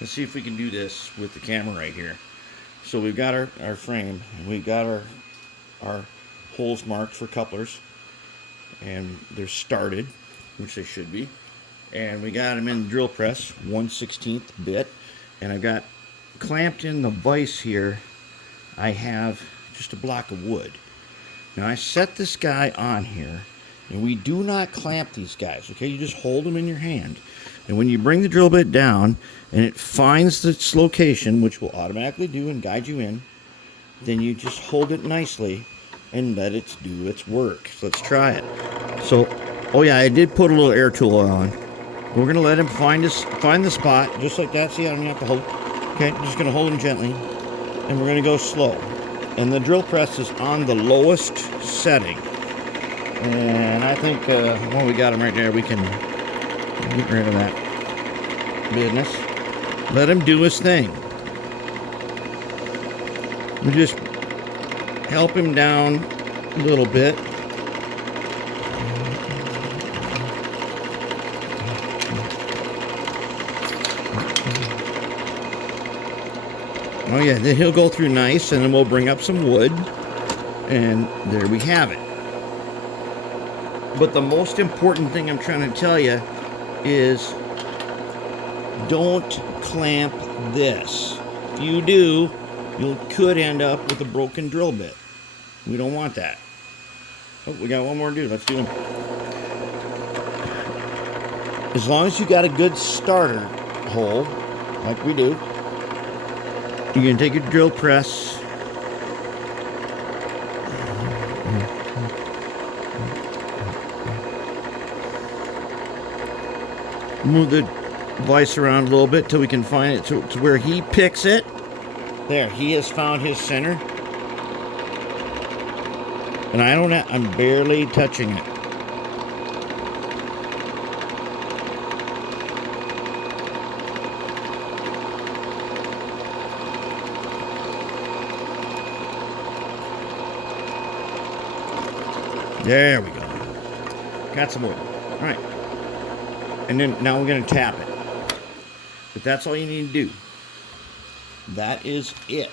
Let's see if we can do this with the camera right here. So we've got our frame, and we've got our holes marked for couplers, and they're started, which they should be. And we got them in the drill press, 1/16 bit, and I've got clamped in the vise here. I have just a block of wood. Now I set this guy on here, and we do not clamp these guys, okay? You just hold them in your hand. And when you bring the drill bit down and it finds its location, which will automatically do and guide you in, then you just hold it nicely and let it do its work. So let's try it. So, oh yeah, I did put a little air tool on. We're going to let him find the spot, just like that. See, I don't have to hold. Okay, just going to hold him gently, and we're going to go slow. And the drill press is on the lowest setting. And I think, well, we got him right there. We can get rid of that business. Let him do his thing. We just help him down a little bit. Oh yeah, then he'll go through nice, and then we'll bring up some wood, and there we have it. But the most important thing I'm trying to tell you is don't clamp this. If you do, you could end up with a broken drill bit. We don't want that. Oh, we got one more to do. Let's do them. As long as you got a good starter hole, like we do, you're going to take your drill press, move the vise around a little bit till we can find it to where he picks it. There, he has found his center. And I'm barely touching it. There we go. Got some wood. All right. And then now we're going to tap it. But that's all you need to do. That is it.